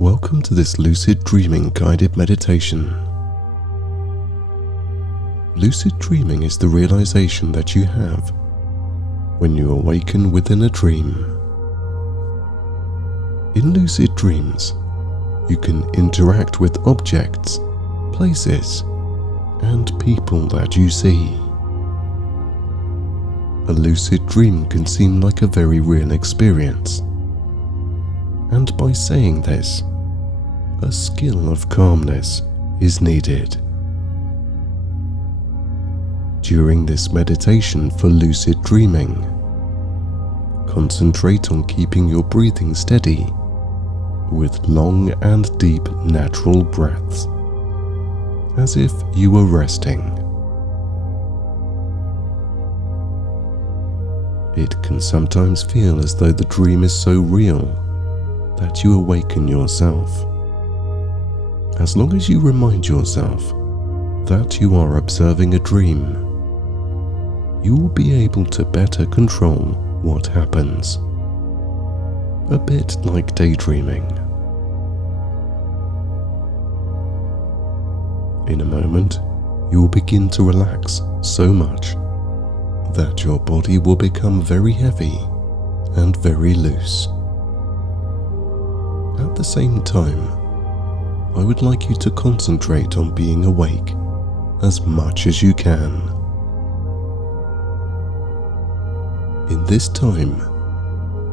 Welcome to this lucid dreaming guided meditation. Lucid dreaming is the realization that you have when you awaken within a dream. In lucid dreams, you can interact with objects, places, and people that you see. A lucid dream can seem like a very real experience. And by saying this, a skill of calmness is needed. During this meditation for lucid dreaming, concentrate on keeping your breathing steady with long and deep natural breaths, as if you were resting. It can sometimes feel as though the dream is so real that you awaken yourself. As long as you remind yourself that you are observing a dream, you will be able to better control what happens. A bit like daydreaming. In a moment, you will begin to relax so much that your body will become very heavy and very loose. At the same time, I would like you to concentrate on being awake as much as you can. In this time,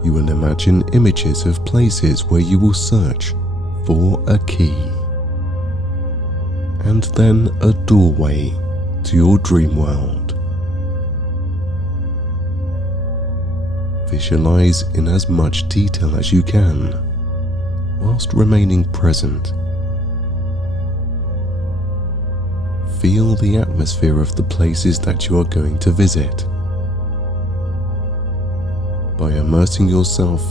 you will imagine images of places where you will search for a key, and then a doorway to your dream world. Visualize in as much detail as you can, whilst remaining present. Feel the atmosphere of the places that you are going to visit. By immersing yourself,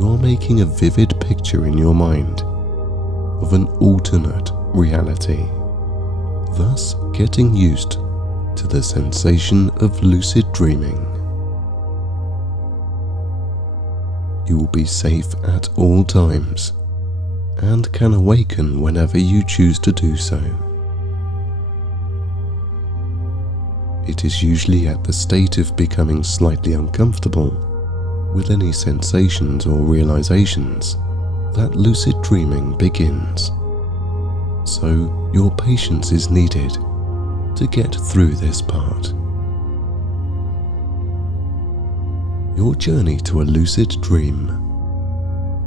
you are making a vivid picture in your mind of an alternate reality, thus getting used to the sensation of lucid dreaming. You will be safe at all times and can awaken whenever you choose to do so. It is usually at the state of becoming slightly uncomfortable with any sensations or realizations that lucid dreaming begins. So your patience is needed to get through this part. Your journey to a lucid dream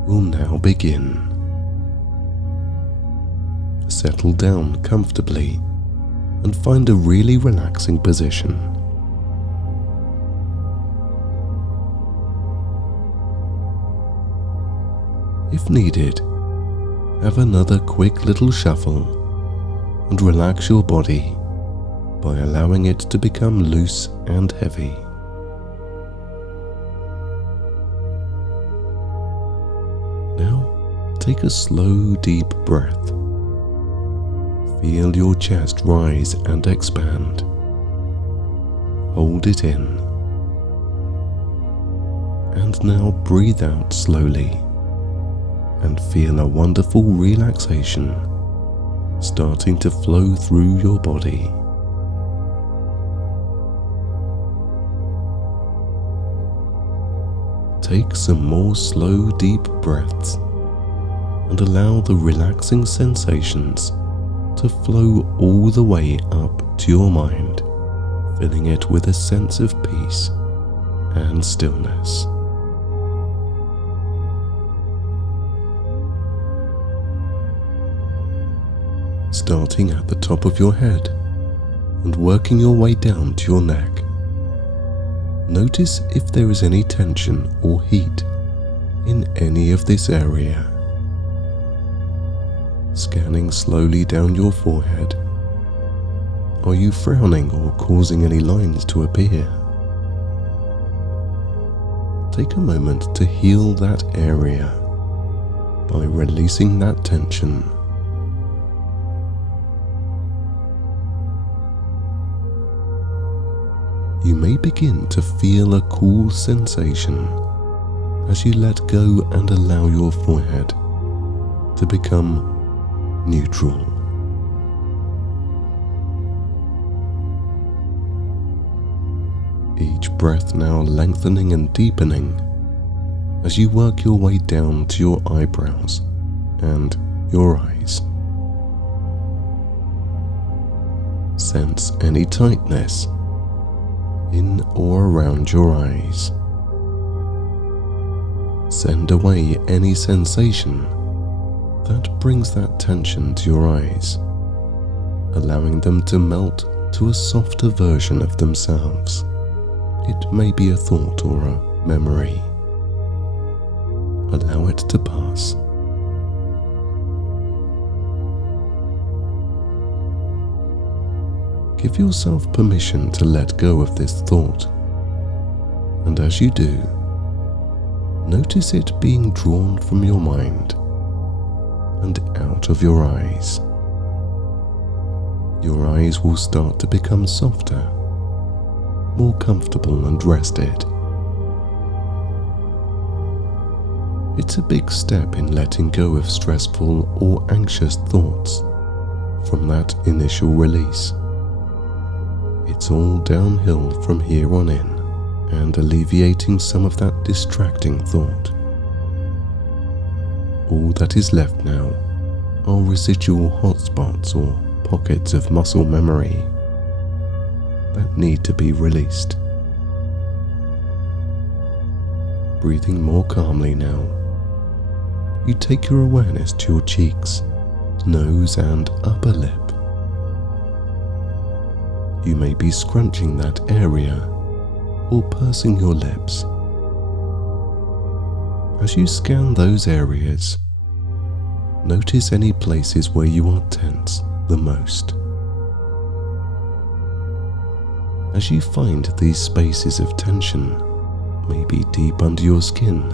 will now begin. Settle down comfortably and find a really relaxing position. If needed, have another quick little shuffle and relax your body by allowing it to become loose and heavy. Now, take a slow, deep breath. Feel your chest rise and expand. Hold it in. And now breathe out slowly and feel a wonderful relaxation starting to flow through your body. Take some more slow, deep breaths and allow the relaxing sensations to flow all the way up to your mind, filling it with a sense of peace and stillness. Starting at the top of your head and working your way down to your neck, notice if there is any tension or heat in any of this area. Scanning slowly down your forehead. Are you frowning or causing any lines to appear? Take a moment to heal that area by releasing that tension. You may begin to feel a cool sensation as you let go and allow your forehead to become neutral. Each breath now lengthening and deepening as you work your way down to your eyebrows and your eyes. Sense any tightness in or around your eyes. Send away any sensation that brings that tension to your eyes, allowing them to melt to a softer version of themselves. It may be a thought or a memory. Allow it to pass. Give yourself permission to let go of this thought, and as you do, notice it being drawn from your mind and out of your eyes. Your eyes will start to become softer, more comfortable and rested. It's a big step in letting go of stressful or anxious thoughts from that initial release. It's all downhill from here on in, and alleviating some of that distracting thought. All that is left now are residual hotspots or pockets of muscle memory that need to be released. Breathing more calmly now, you take your awareness to your cheeks, nose and upper lip. You may be scrunching that area or pursing your lips. As you scan those areas, notice any places where you are tense the most. As you find these spaces of tension, maybe deep under your skin,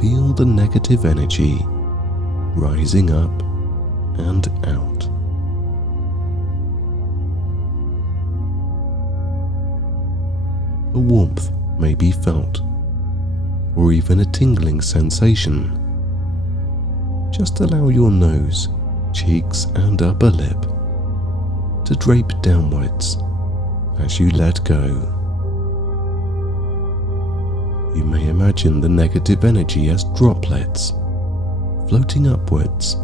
feel the negative energy rising up and out. A warmth may be felt, or even a tingling sensation. Just allow your nose, cheeks and upper lip to drape downwards as you let go. You may imagine the negative energy as droplets floating upwards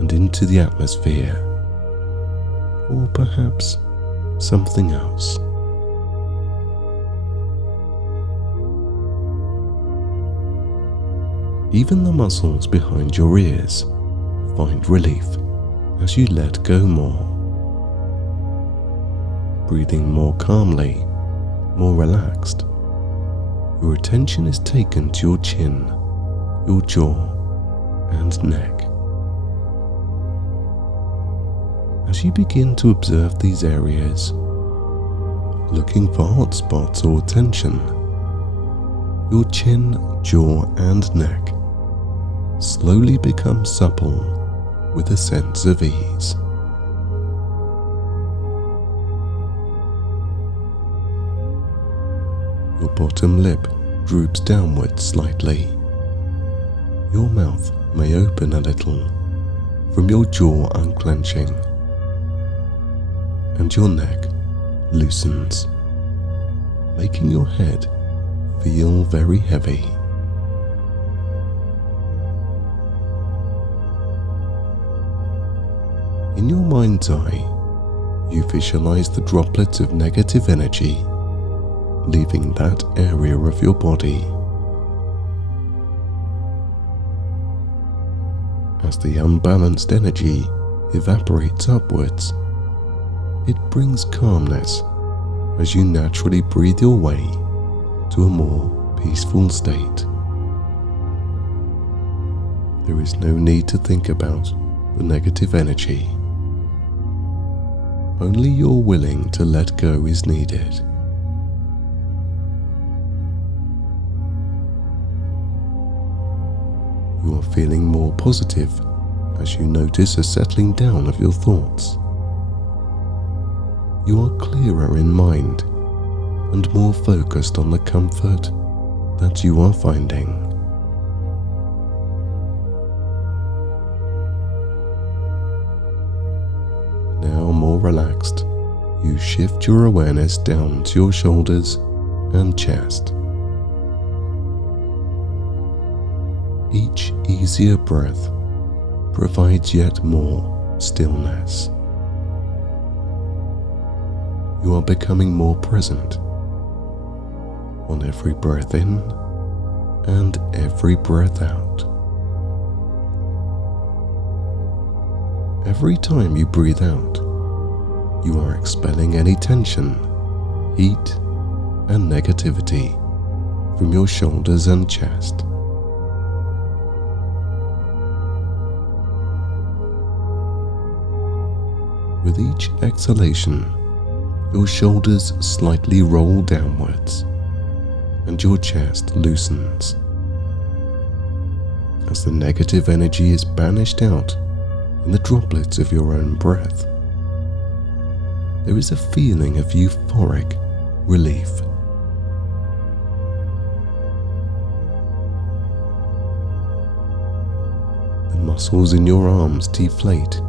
and into the atmosphere, or perhaps something else. Even the muscles behind your ears find relief as you let go more. Breathing more calmly, more relaxed, your attention is taken to your chin, your jaw, and neck. As you begin to observe these areas, looking for hot spots or tension, your chin, jaw, and neck slowly become supple with a sense of ease. Your bottom lip droops downwards slightly. Your mouth may open a little from your jaw unclenching, and your neck loosens, making your head feel very heavy. In your mind's eye, you visualize the droplets of negative energy leaving that area of your body. As the unbalanced energy evaporates upwards, it brings calmness as you naturally breathe your way to a more peaceful state. There is no need to think about the negative energy. Only your willing to let go is needed. You are feeling more positive as you notice a settling down of your thoughts. You are clearer in mind and more focused on the comfort that you are finding. you shift your awareness down to your shoulders and chest. Each easier breath provides yet more stillness. You are becoming more present on every breath in and every breath out. Every time you breathe out, you are expelling any tension, heat, and negativity from your shoulders and chest. With each exhalation, your shoulders slightly roll downwards and your chest loosens. As the negative energy is banished out in the droplets of your own breath, there is a feeling of euphoric relief. The muscles in your arms deflate,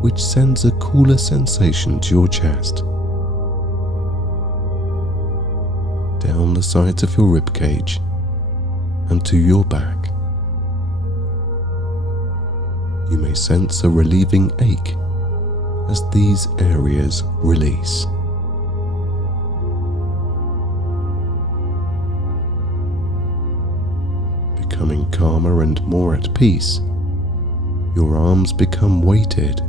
which sends a cooler sensation to your chest. Down the sides of your ribcage and to your back. You may sense a relieving ache as these areas release. Becoming calmer and more at peace, your arms become weighted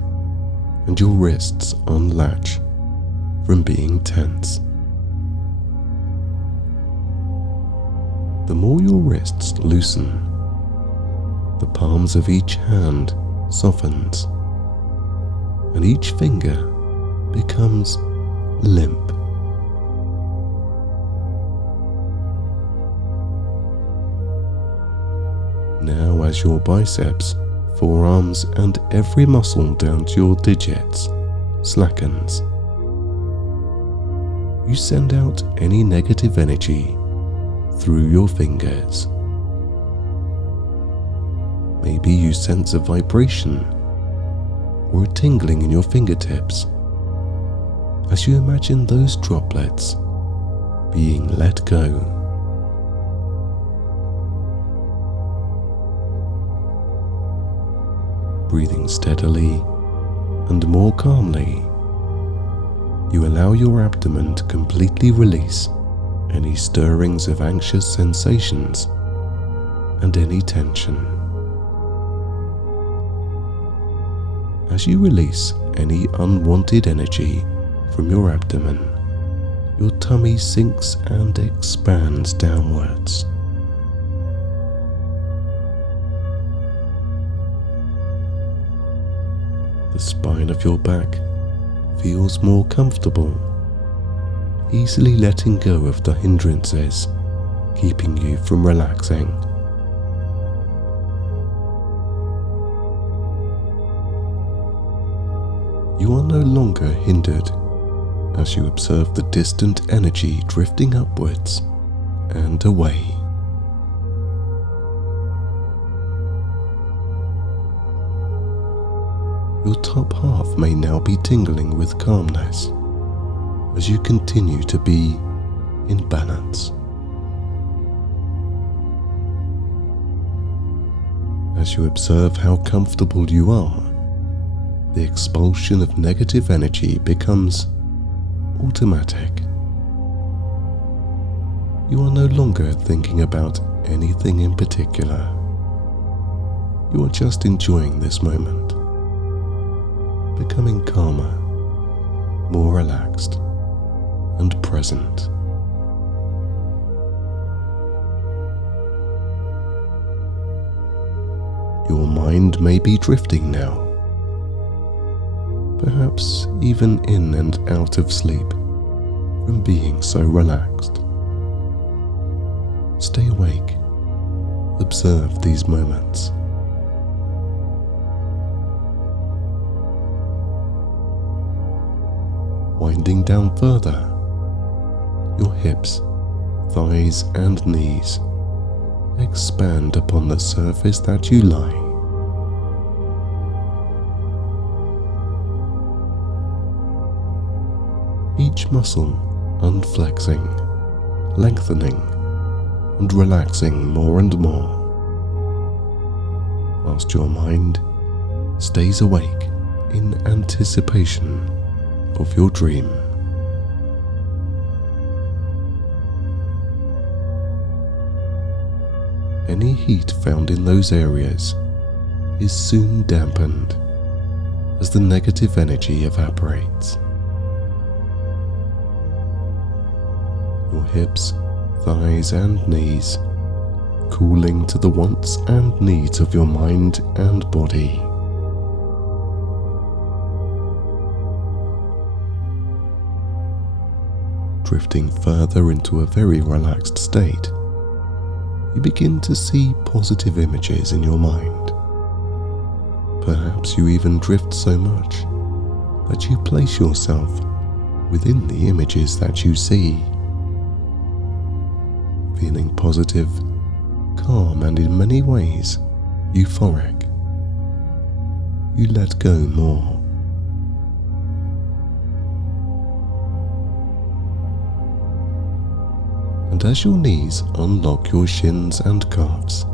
and your wrists unlatch from being tense. The more your wrists loosen, the palms of each hand softens, and each finger becomes limp. Now, as your biceps, forearms, and every muscle down to your digits slackens, you send out any negative energy through your fingers. Maybe you sense a vibration or a tingling in your fingertips as you imagine those droplets being let go. Breathing steadily and more calmly, you allow your abdomen to completely release any stirrings of anxious sensations and any tension. As you release any unwanted energy from your abdomen, your tummy sinks and expands downwards. The spine of your back feels more comfortable, easily letting go of the hindrances keeping you from relaxing. You are no longer hindered as you observe the distant energy drifting upwards and away. Your top half may now be tingling with calmness as you continue to be in balance. As you observe how comfortable you are, the expulsion of negative energy becomes automatic. You are no longer thinking about anything in particular. You are just enjoying this moment, becoming calmer, more relaxed, and present. Your mind may be drifting now, perhaps even in and out of sleep from being so relaxed. Stay awake, observe these moments. Winding down further, your hips, thighs, and knees expand upon the surface that you lie. muscle unflexing, lengthening, and relaxing more and more, whilst your mind stays awake in anticipation of your dream. Any heat found in those areas is soon dampened as the negative energy evaporates. Your hips, thighs, and knees cooling to the wants and needs of your mind and body. Drifting further into a very relaxed state, you begin to see positive images in your mind. Perhaps you even drift so much that you place yourself within the images that you see. Feeling positive, calm, and in many ways euphoric, you let go more. And as your knees unlock your shins and calves,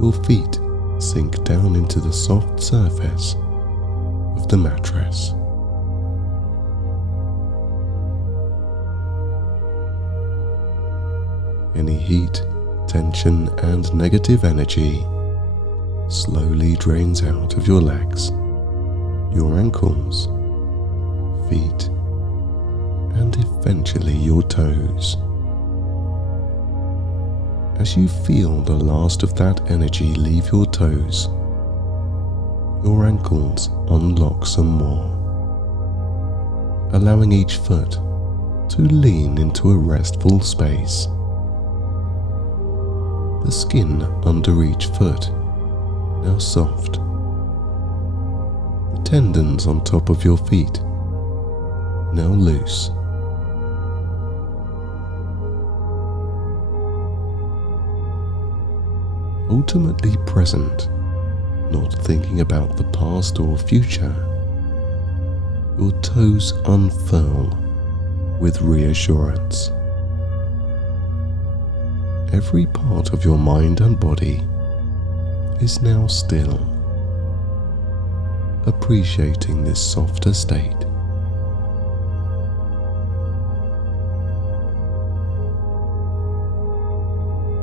your feet sink down into the soft surface of the mattress. Any heat, tension, and negative energy slowly drains out of your legs, your ankles, feet, and eventually your toes. As you feel the last of that energy leave your toes, your ankles unlock some more, allowing each foot to lean into a restful space. The skin under each foot now soft. The tendons on top of your feet now loose. Ultimately present, not thinking about the past or future, your toes unfurl with reassurance. Every part of your mind and body is now still, appreciating this softer state.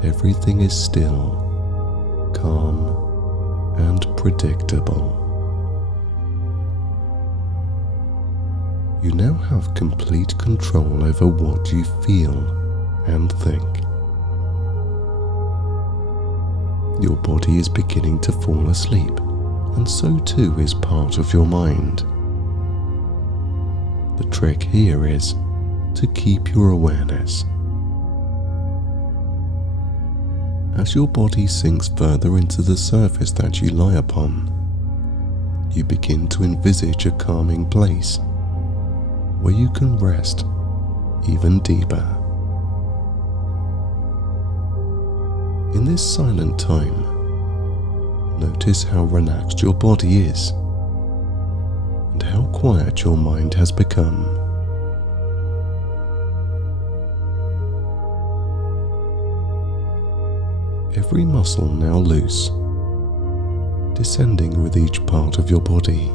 Everything is still, calm, and predictable. You now have complete control over what you feel and think. Your body is beginning to fall asleep, and so too is part of your mind. The trick here is to keep your awareness. As your body sinks further into the surface that you lie upon, you begin to envisage a calming place where you can rest even deeper. In this silent time, notice how relaxed your body is and how quiet your mind has become. Every muscle now loose, descending with each part of your body.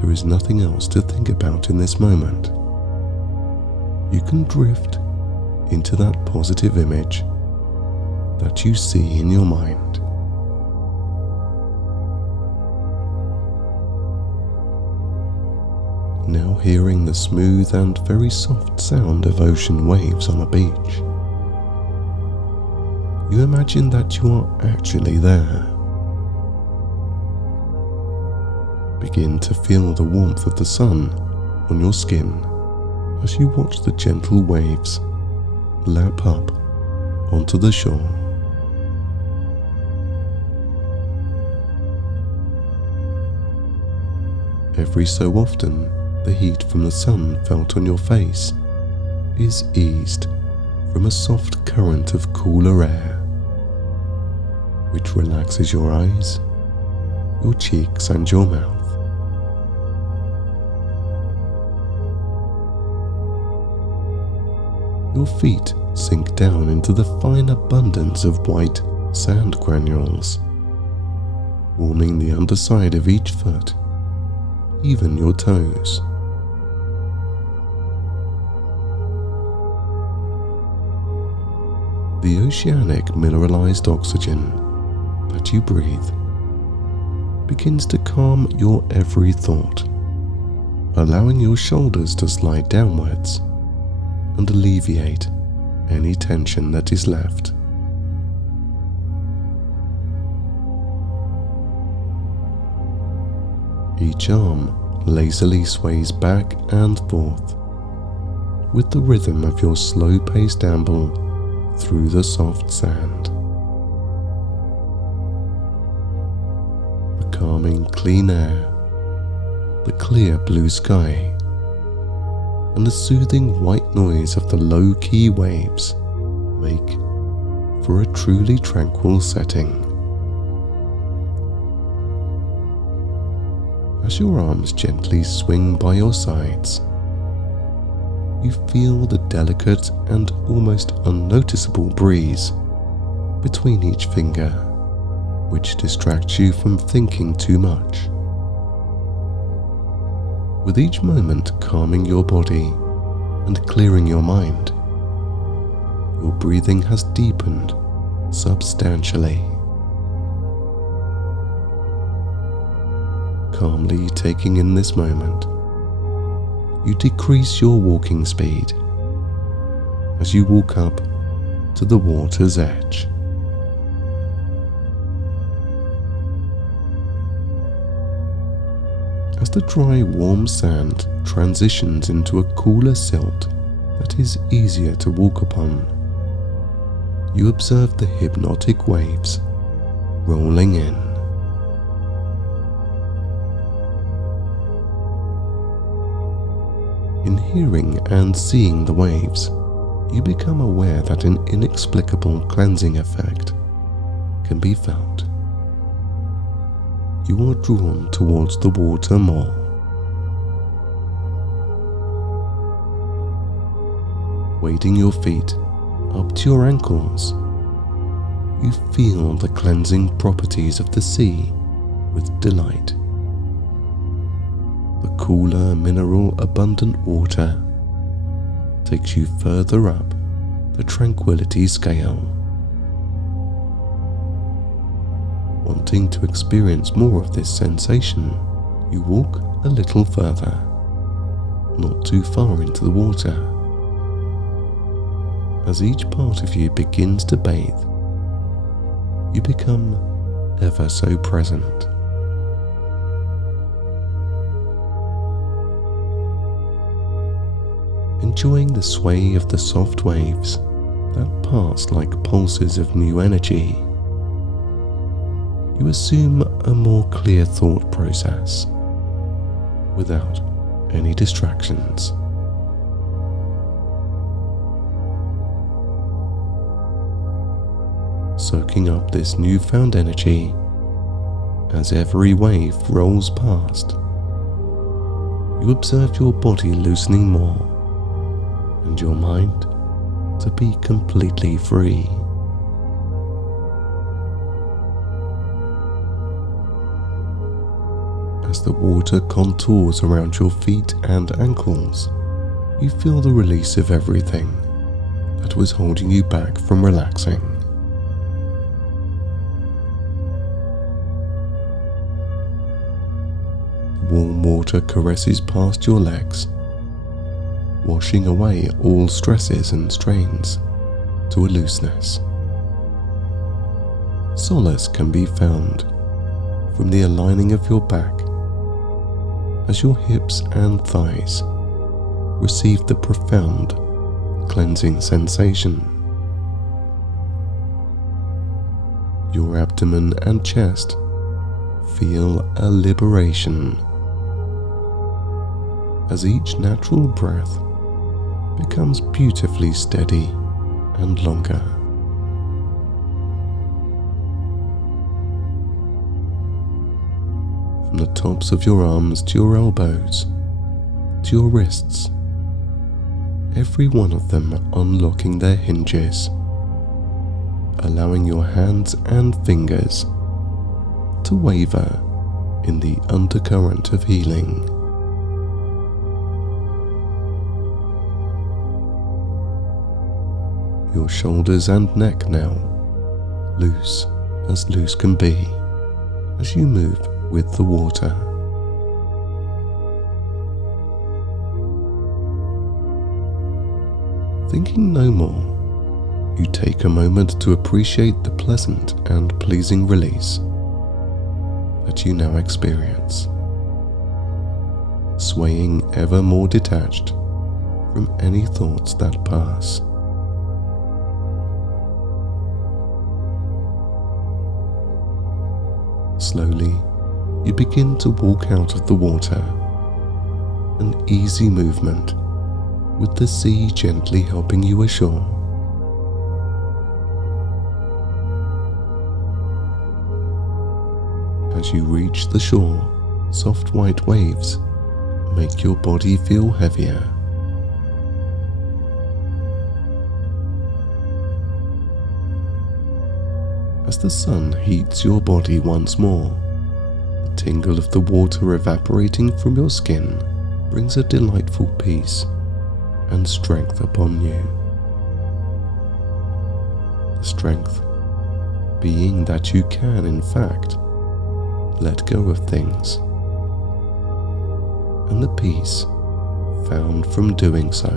There is nothing else to think about in this moment. You can drift into that positive image that you see in your mind. Now hearing the smooth and very soft sound of ocean waves on a beach, you imagine that you are actually there. Begin to feel the warmth of the sun on your skin as you watch the gentle waves lap up onto the shore. Every so often, the heat from the sun felt on your face is eased from a soft current of cooler air, which relaxes your eyes, your cheeks, and your mouth. Your feet sink down into the fine abundance of white sand granules, warming the underside of each foot, even your toes. The oceanic mineralized oxygen that you breathe begins to calm your every thought, allowing your shoulders to slide downwards and alleviate any tension that is left. Each arm lazily sways back and forth with the rhythm of your slow-paced amble through the soft sand. The calming clean air, the clear blue sky, and the soothing white noise of the low-key waves make for a truly tranquil setting. As your arms gently swing by your sides, you feel the delicate and almost unnoticeable breeze between each finger, which distracts you from thinking too much. With each moment calming your body and clearing your mind, your breathing has deepened substantially. Calmly taking in this moment, you decrease your walking speed as you walk up to the water's edge. As the dry, warm sand transitions into a cooler silt that is easier to walk upon, you observe the hypnotic waves rolling in. In hearing and seeing the waves, you become aware that an inexplicable cleansing effect can be felt. You are drawn towards the water more. Wading your feet up to your ankles, you feel the cleansing properties of the sea with delight. The cooler, mineral-abundant water takes you further up the tranquility scale. Wanting to experience more of this sensation, you walk a little further, not too far into the water. As each part of you begins to bathe, you become ever so present. Enjoying the sway of the soft waves that pass like pulses of new energy, you assume a more clear thought process without any distractions. Soaking up this newfound energy as every wave rolls past, you observe your body loosening more and your mind to be completely free. As the water contours around your feet and ankles, you feel the release of everything that was holding you back from relaxing. Warm water caresses past your legs, washing away all stresses and strains to a looseness. Solace can be found from the aligning of your back as your hips and thighs receive the profound cleansing sensation. Your abdomen and chest feel a liberation as each natural breath becomes beautifully steady and longer. From the tops of your arms to your elbows, to your wrists, every one of them unlocking their hinges, allowing your hands and fingers to waver in the undercurrent of healing. Your shoulders and neck now loose as loose can be as you move with the water. Thinking no more, you take a moment to appreciate the pleasant and pleasing release that you now experience, swaying ever more detached from any thoughts that pass. Slowly, you begin to walk out of the water, an easy movement with the sea gently helping you ashore. As you reach the shore, soft white waves make your body feel heavier. As the sun heats your body once more, the tingle of the water evaporating from your skin brings a delightful peace and strength upon you. The strength being that you can, in fact, let go of things, and the peace found from doing so.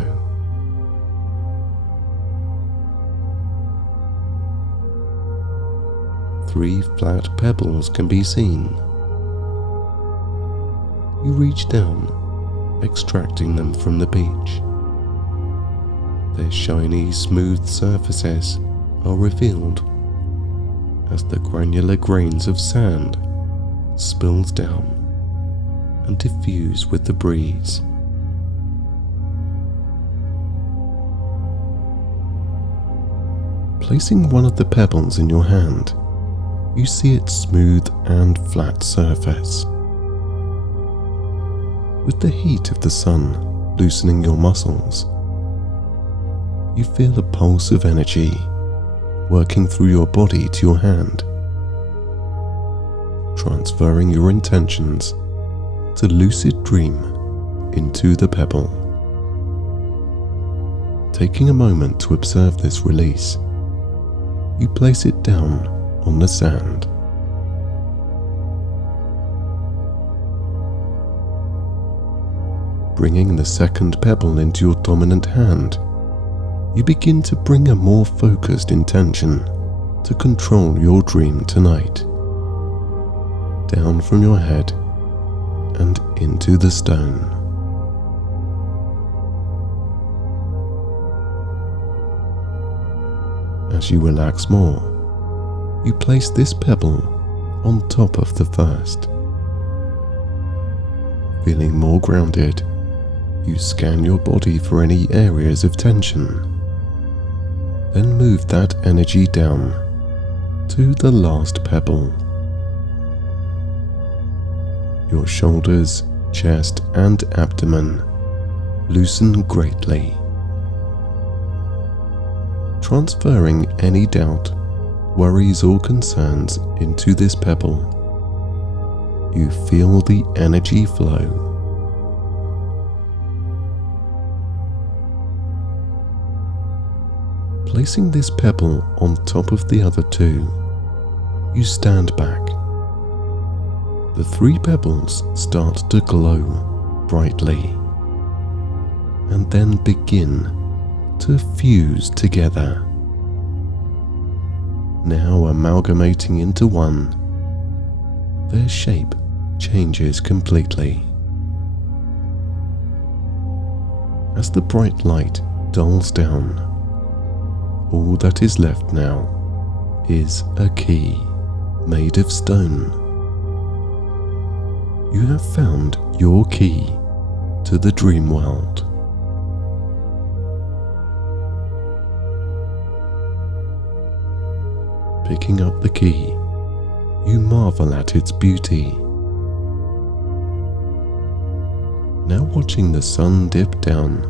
Three flat pebbles can be seen. You reach down, extracting them from the beach. Their shiny, smooth surfaces are revealed as the granular grains of sand spills down and diffuse with the breeze. Placing one of the pebbles in your hand, you see its smooth and flat surface. With the heat of the sun loosening your muscles, you feel a pulse of energy working through your body to your hand, transferring your intentions to lucid dream into the pebble. Taking a moment to observe this release, you place it down on the sand. Bringing the second pebble into your dominant hand, you begin to bring a more focused intention to control your dream tonight. Down from your head and into the stone. As you relax more, you place this pebble on top of the first. Feeling more grounded, you scan your body for any areas of tension. Then move that energy down to the last pebble. Your shoulders, chest, and abdomen loosen greatly. Transferring any doubt, worries, or concerns into this pebble, you feel the energy flow. Placing this pebble on top of the other two, you stand back. The three pebbles start to glow brightly and then begin to fuse together. Now amalgamating into one, their shape changes completely. As the bright light dulls down, all that is left now is a key made of stone. You have found your key to the dream world. Picking up the key, you marvel at its beauty. Now watching the sun dip down,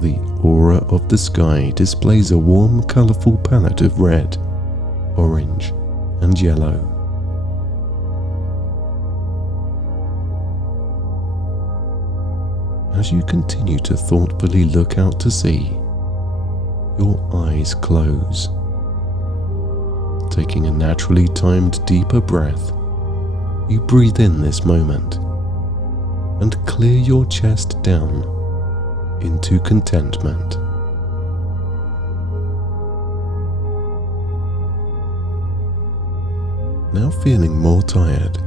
The aura of the sky displays a warm, colourful palette of red, orange, and yellow. As you continue to thoughtfully look out to sea, your eyes close. Taking a naturally timed deeper breath, you breathe in this moment and clear your chest down into contentment. Now feeling more tired,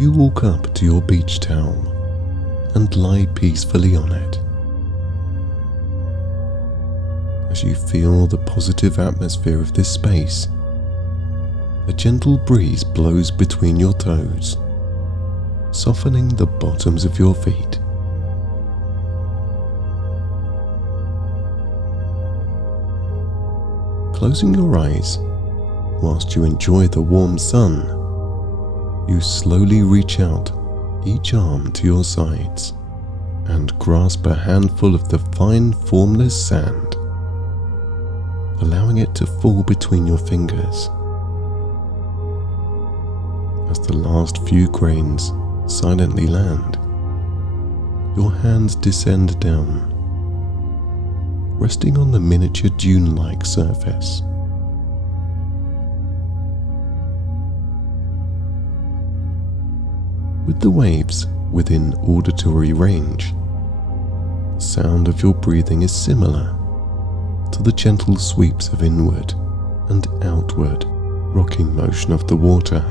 you walk up to your beach towel and lie peacefully on it. As you feel the positive atmosphere of this space, a gentle breeze blows between your toes, softening the bottoms of your feet. Closing your eyes, whilst you enjoy the warm sun, you slowly reach out each arm to your sides and grasp a handful of the fine, formless sand, allowing it to fall between your fingers. As the last few grains silently land, your hands descend down, resting on the miniature dune-like surface. With the waves within auditory range, the sound of your breathing is similar to the gentle sweeps of inward and outward rocking motion of the water.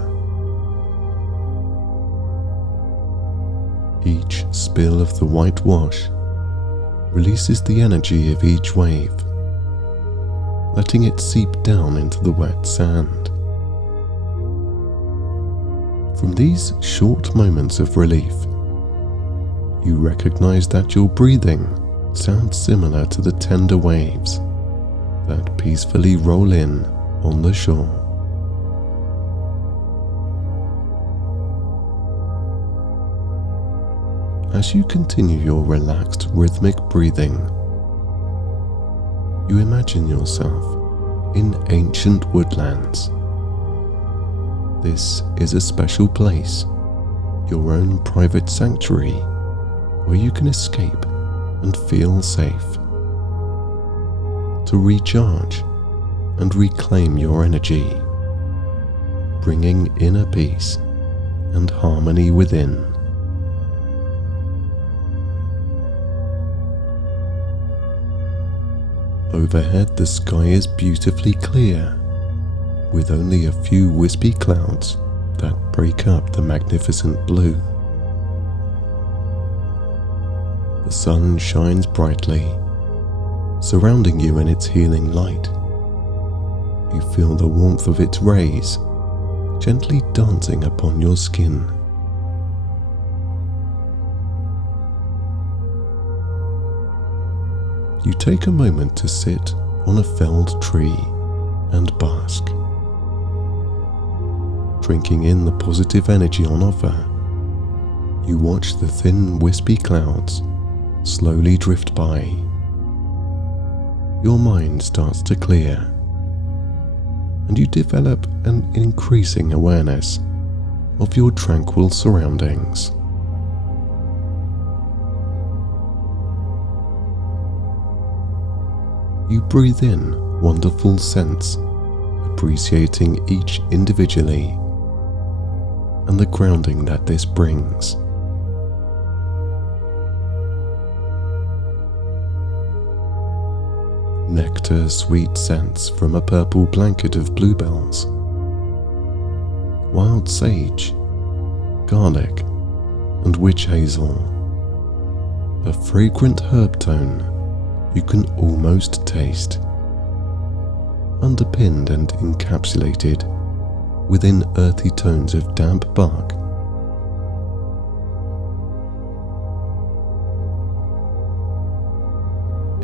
Each spill of the white wash releases the energy of each wave, letting it seep down into the wet sand. From these short moments of relief, you recognize that your breathing sounds similar to the tender waves that peacefully roll in on the shore. As you continue your relaxed, rhythmic breathing, you imagine yourself in ancient woodlands. This is a special place, your own private sanctuary, where you can escape and feel safe. To recharge and reclaim your energy, bringing inner peace and harmony within. Overhead, the sky is beautifully clear, with only a few wispy clouds that break up the magnificent blue. The sun shines brightly, surrounding you in its healing light. You feel the warmth of its rays gently dancing upon your skin. You take a moment to sit on a felled tree and bask, drinking in the positive energy on offer. You watch the thin, wispy clouds slowly drift by. Your mind starts to clear, and you develop an increasing awareness of your tranquil surroundings. You breathe in wonderful scents, appreciating each individually and the grounding that this brings. Nectar sweet scents from a purple blanket of bluebells, wild sage, garlic, and witch hazel. A fragrant herb tone you can almost taste, underpinned and encapsulated within earthy tones of damp bark.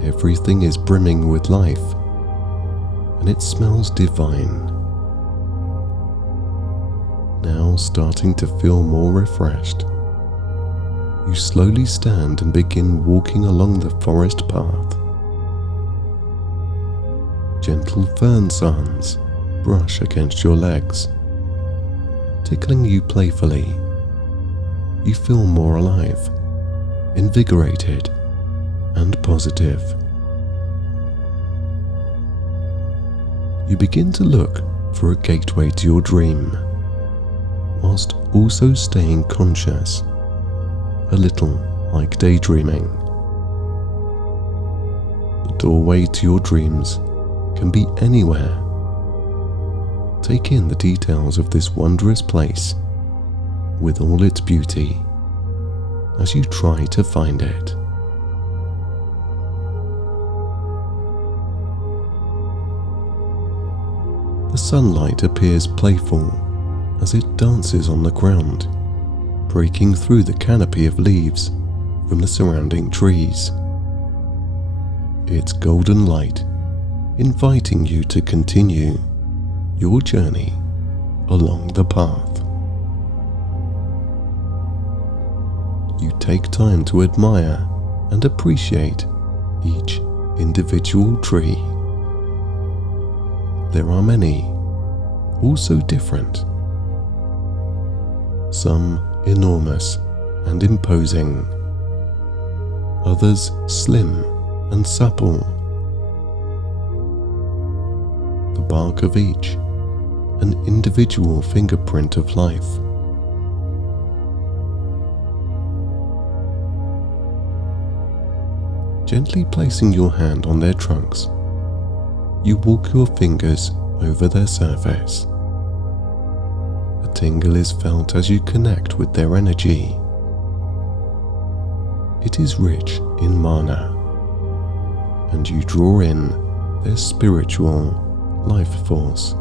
Everything is brimming with life, and it smells divine. Now starting to feel more refreshed, you slowly stand and begin walking along the forest path. Gentle fern sounds brush against your legs, tickling you playfully. You feel more alive, invigorated, and positive. You begin to look for a gateway to your dream, whilst also staying conscious, a little like daydreaming. The doorway to your dreams can be anywhere. Take in the details of this wondrous place with all its beauty as you try to find it. The sunlight appears playful as it dances on the ground, breaking through the canopy of leaves from the surrounding trees. Its golden light inviting you to continue your journey along the path. You take time to admire and appreciate each individual tree. There are many, all so different. Some enormous and imposing, others slim and supple. The bark of each, an individual fingerprint of life. Gently placing your hand on their trunks, you walk your fingers over their surface. A tingle is felt as you connect with their energy. It is rich in mana, and you draw in their spiritual life force.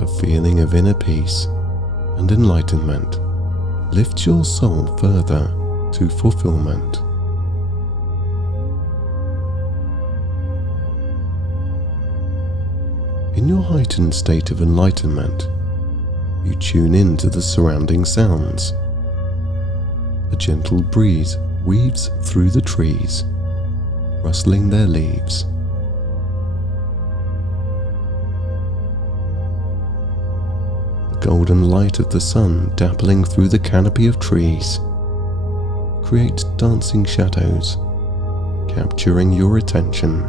A feeling of inner peace and enlightenment lifts your soul further to fulfillment. In your heightened state of enlightenment, you tune in to the surrounding sounds. A gentle breeze weaves through the trees, rustling their leaves. The golden light of the sun dappling through the canopy of trees creates dancing shadows, capturing your attention.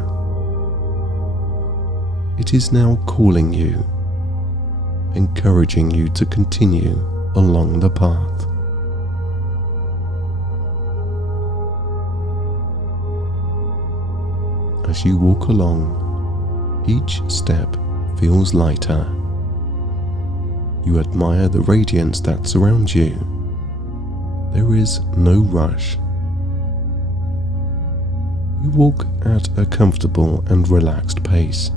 It is now calling you, encouraging you to continue along the path. As you walk along, each step feels lighter. You admire the radiance that surrounds you. There is no rush. You walk at a comfortable and relaxed pace,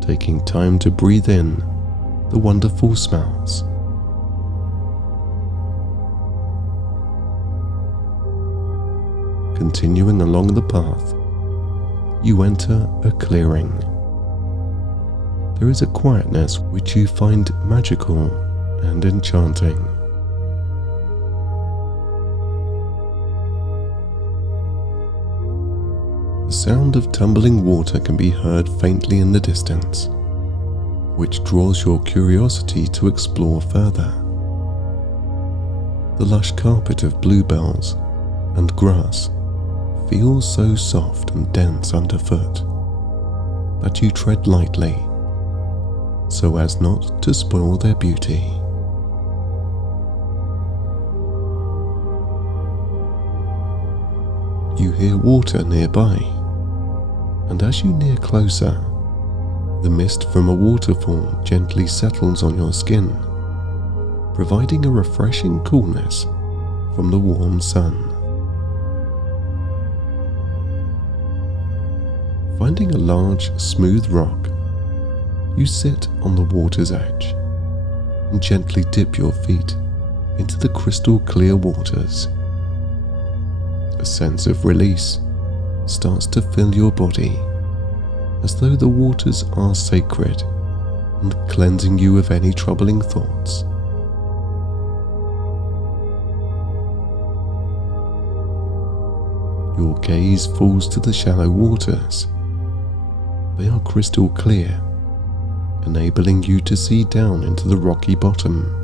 taking time to breathe in the wonderful smells. Continuing along the path, you enter a clearing. There is a quietness which you find magical and enchanting. The sound of tumbling water can be heard faintly in the distance, which draws your curiosity to explore further. The lush carpet of bluebells and grass feels so soft and dense underfoot that you tread lightly so as not to spoil their beauty. You hear water nearby, and as you near closer, the mist from a waterfall gently settles on your skin, providing a refreshing coolness from the warm sun. Finding a large, smooth rock, you sit on the water's edge and gently dip your feet into the crystal clear waters. A sense of release starts to fill your body, as though the waters are sacred and cleansing you of any troubling thoughts. Your gaze falls to the shallow waters, They are crystal clear, enabling you to see down into the rocky bottom,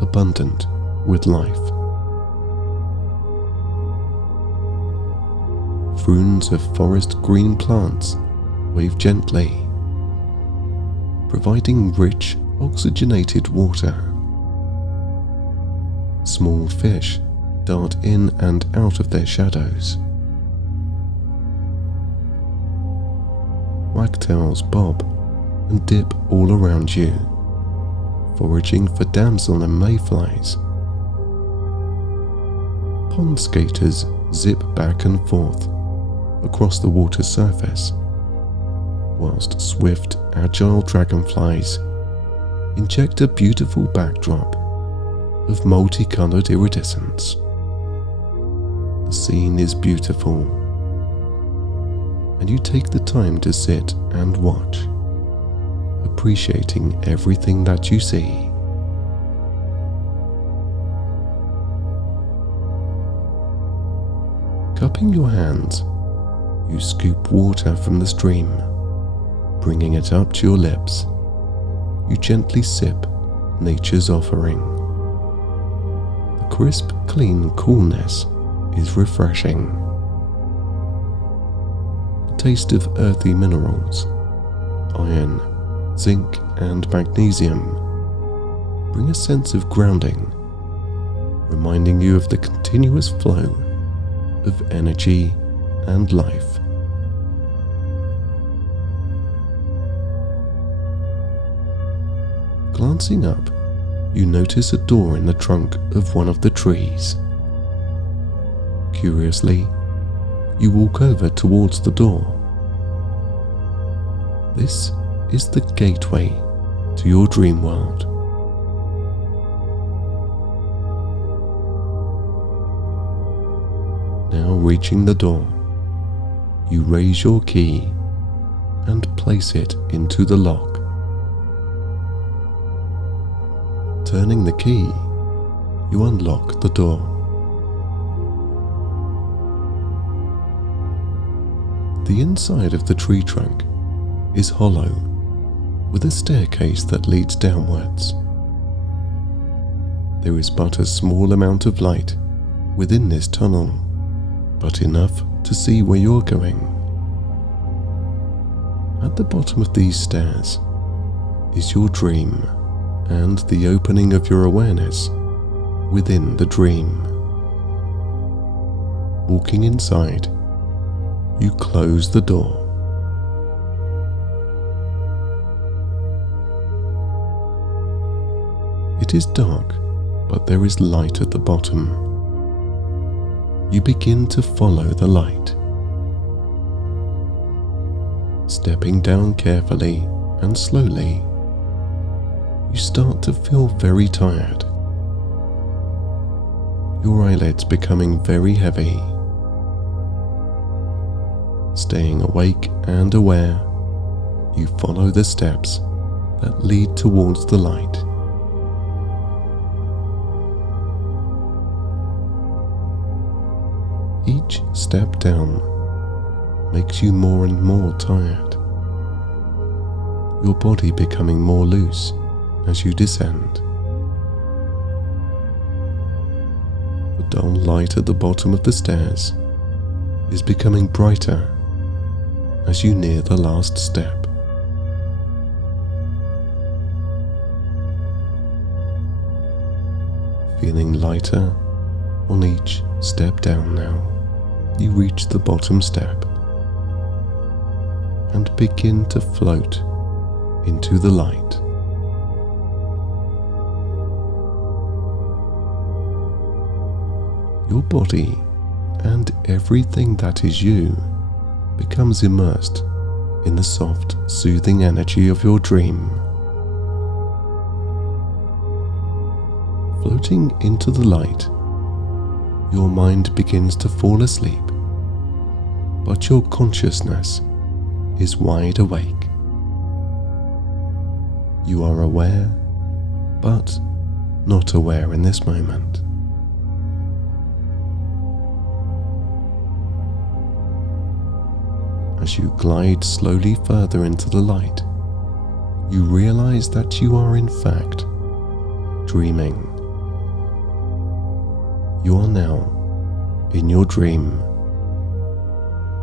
abundant with life. Fronds of forest green plants wave gently, providing rich oxygenated water. Small fish dart in and out of their shadows. Wagtails bob and dip all around you, foraging for damsel and mayflies. Pond skaters zip back and forth across the water's surface, whilst swift, agile dragonflies inject a beautiful backdrop of multicolored iridescence. The scene is beautiful, and you take the time to sit and watch, appreciating everything that you see. Cupping your hands, you scoop water from the stream, bringing it up to your lips. You gently sip nature's offering. The crisp, clean coolness is refreshing. The taste of earthy minerals, iron, zinc, and magnesium bring a sense of grounding, reminding you of the continuous flow of energy and life. Glancing up, you notice a door in the trunk of one of the trees. Curiously, you walk over towards the door. This is the gateway to your dream world. Now reaching the door, you raise your key and place it into the lock. Turning the key, you unlock the door. The inside of the tree trunk is hollow, with a staircase that leads downwards. There is but a small amount of light within this tunnel, but enough to see where you're going. At the bottom of these stairs is your dream and the opening of your awareness within the dream. Walking inside, you close the door. It is dark, but there is light at the bottom. You begin to follow the light. Stepping down carefully and slowly, you start to feel very tired. Your eyelids becoming very heavy. Staying awake and aware, you follow the steps that lead towards the light. Each step down makes you more and more tired, your body becoming more loose as you descend. The dull light at the bottom of the stairs is becoming brighter as you near the last step. Feeling lighter on each step down now, you reach the bottom step and begin to float into the light. Your body and everything that is you becomes immersed in the soft, soothing energy of your dream. Floating into the light, your mind begins to fall asleep, but your consciousness is wide awake. You are aware, but not aware in this moment. As you glide slowly further into the light, you realize that you are in fact dreaming. You are now in your dream,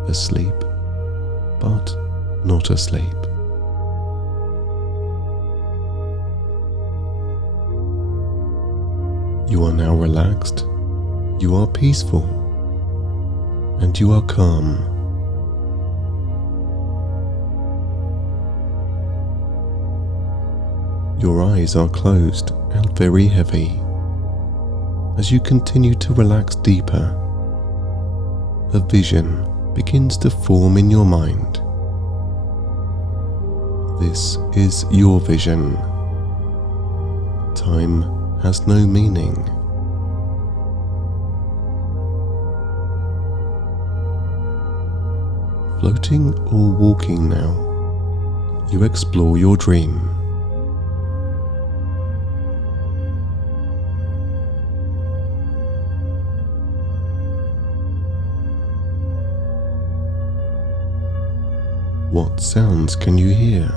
asleep, but not asleep. You are now relaxed, you are peaceful, and you are calm. Your eyes are closed and very heavy. As you continue to relax deeper, a vision begins to form in your mind. This is your vision. Time has no meaning. Floating or walking now, you explore your dream. What sounds can you hear?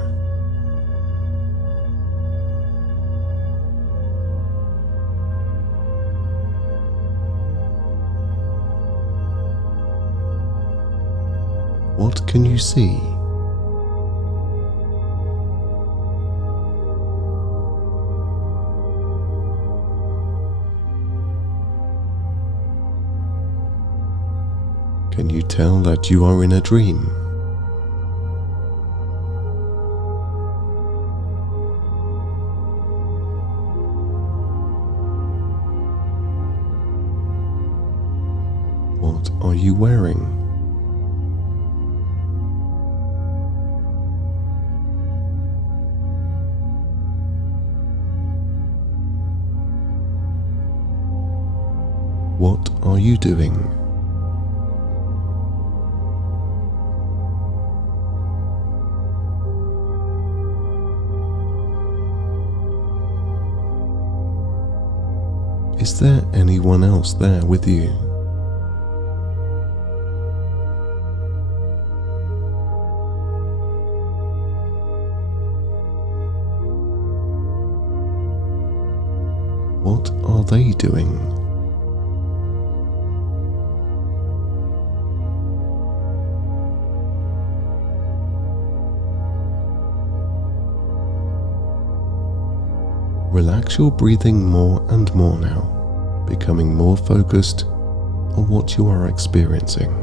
What can you see? Can you tell that you are in a dream? What are you wearing? What are you doing? Is there anyone else there with you? What are they doing? Relax your breathing more and more now, becoming more focused on what you are experiencing.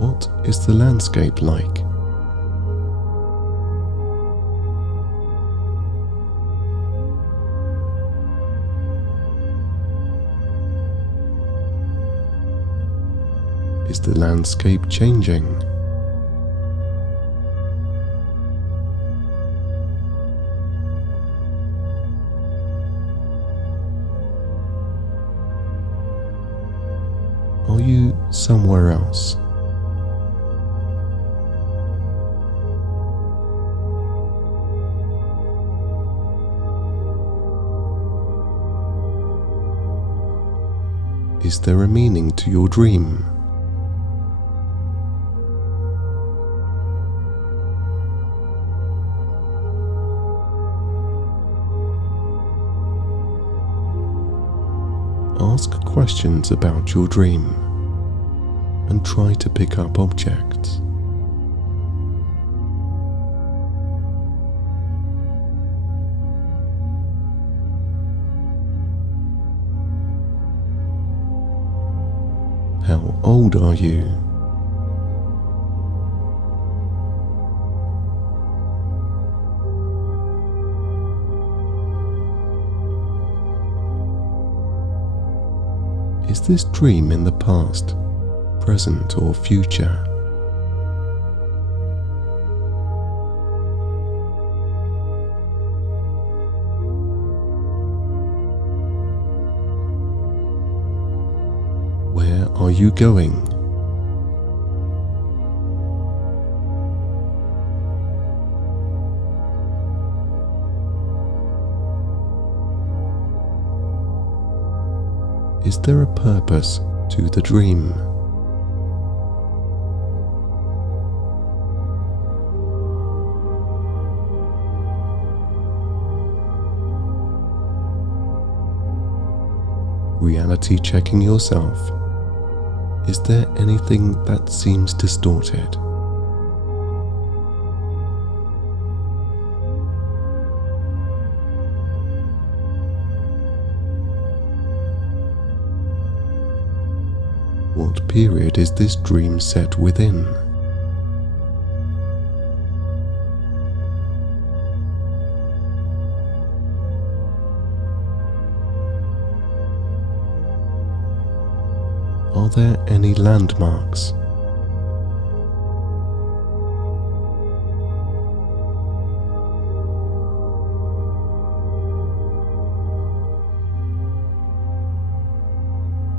What is the landscape like? Is the landscape changing? Are you somewhere else? Is there a meaning to your dream? Ask questions about your dream and try to pick up objects. How old are you? Is this dream in the past, present, or future? Where are you going? Is there a purpose to the dream? Reality checking yourself. Is there anything that seems distorted? What period is this dream set within? Are there any landmarks?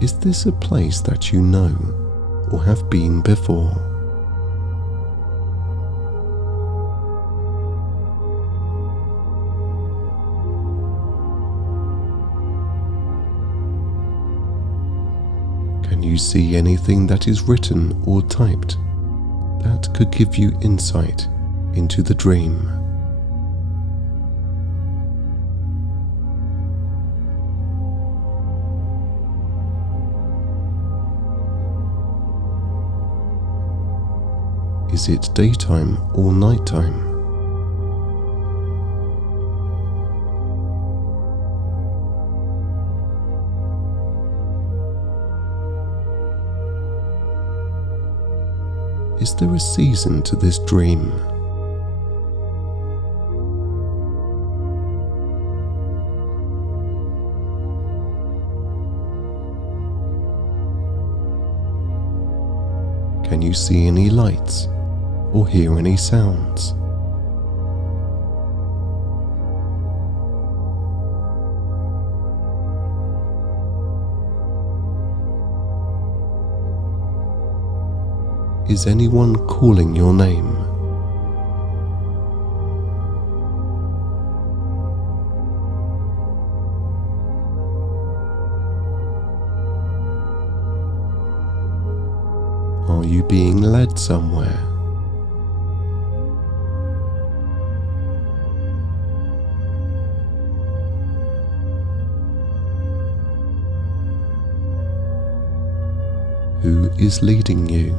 Is this a place that you know or have been before? Can you see anything that is written or typed that could give you insight into the dream? Is it daytime or nighttime? Is there a season to this dream? Can you see any lights or hear any sounds? Is anyone calling your name? Are you being led somewhere? Who is leading you?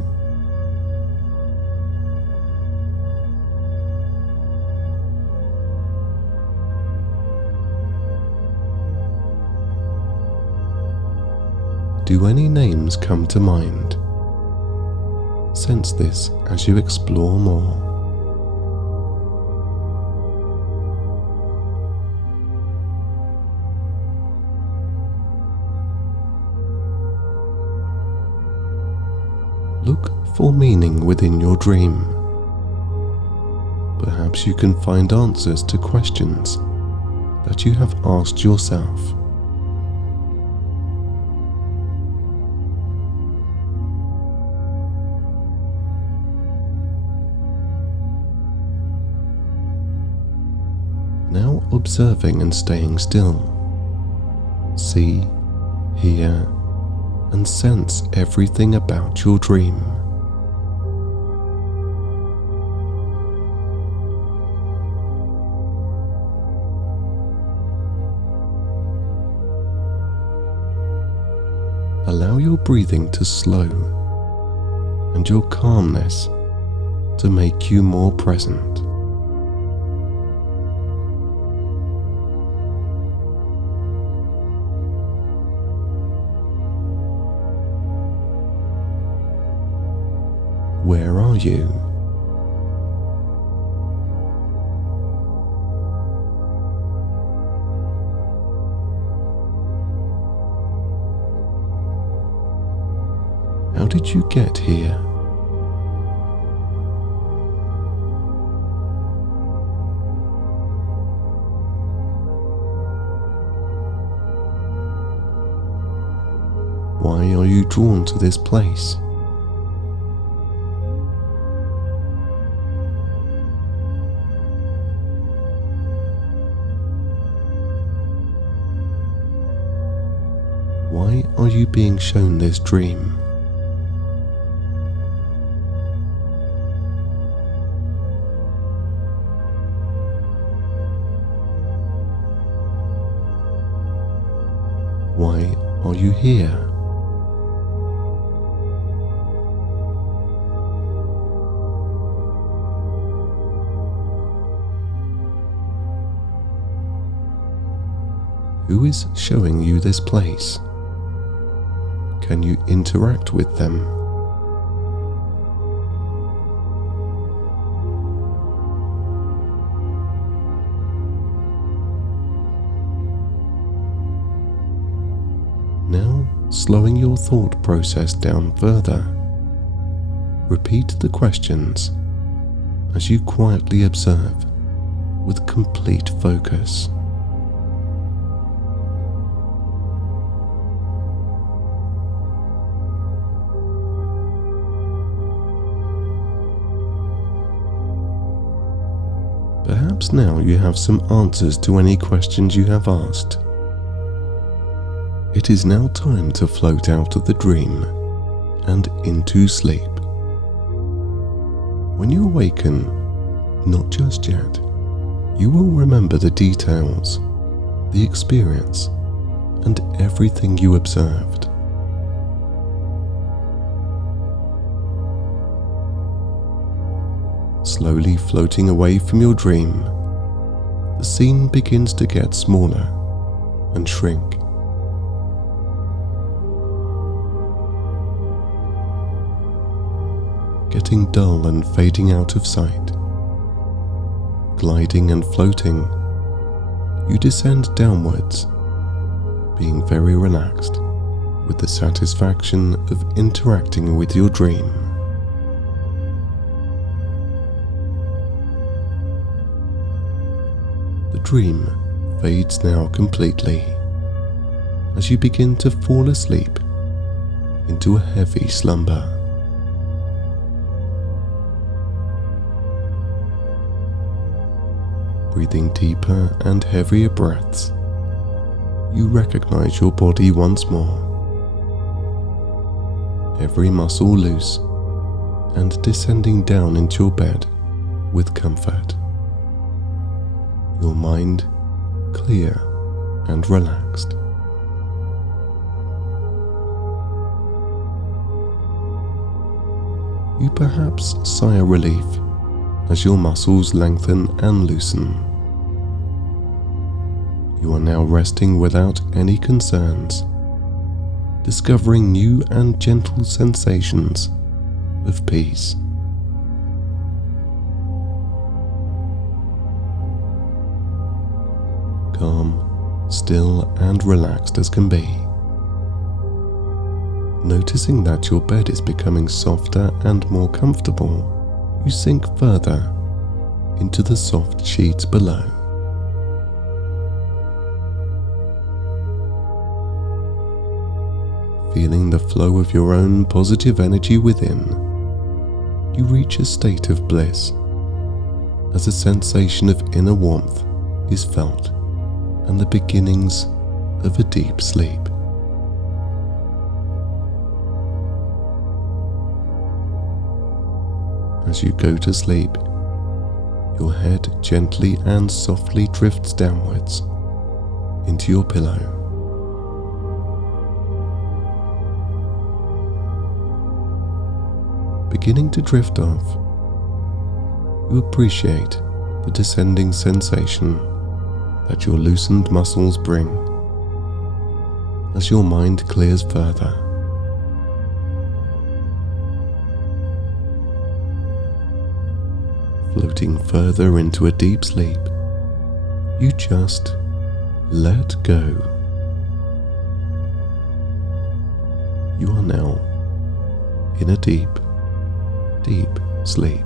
Do any names come to mind? Sense this as you explore more. Look for meaning within your dream. Perhaps you can find answers to questions that you have asked yourself. Now observing and staying still. See, hear, and sense everything about your dream. Allow your breathing to slow and your calmness to make you more present. Where are you? How did you get here? Why are you drawn to this place? Why are you being shown this dream? Why are you here? Who is showing you this place? Can you interact with them? Now, slowing your thought process down further, repeat the questions as you quietly observe with complete focus. Perhaps now you have some answers to any questions you have asked. It is now time to float out of the dream and into sleep. When you awaken, not just yet, you will remember the details, the experience, and everything you observed. Slowly floating away from your dream, the scene begins to get smaller and shrink. Getting dull and fading out of sight. Gliding and floating, you descend downwards, being very relaxed with the satisfaction of interacting with your dream. The dream fades now completely as you begin to fall asleep into a heavy slumber. Breathing deeper and heavier breaths, you recognize your body once more. Every muscle loose and descending down into your bed with comfort. Your mind clear and relaxed. You perhaps sigh a relief as your muscles lengthen and loosen. You are now resting without any concerns, discovering new and gentle sensations of peace. Calm, still and relaxed as can be. Noticing that your bed is becoming softer and more comfortable, you sink further into the soft sheets below. Feeling the flow of your own positive energy within, you reach a state of bliss as a sensation of inner warmth is felt and the beginnings of a deep sleep. As you go to sleep, your head gently and softly drifts downwards into your pillow. Beginning to drift off, you appreciate the descending sensation that your loosened muscles bring as your mind clears further. Floating further into a deep sleep, you just let go. You are now in a deep, deep sleep.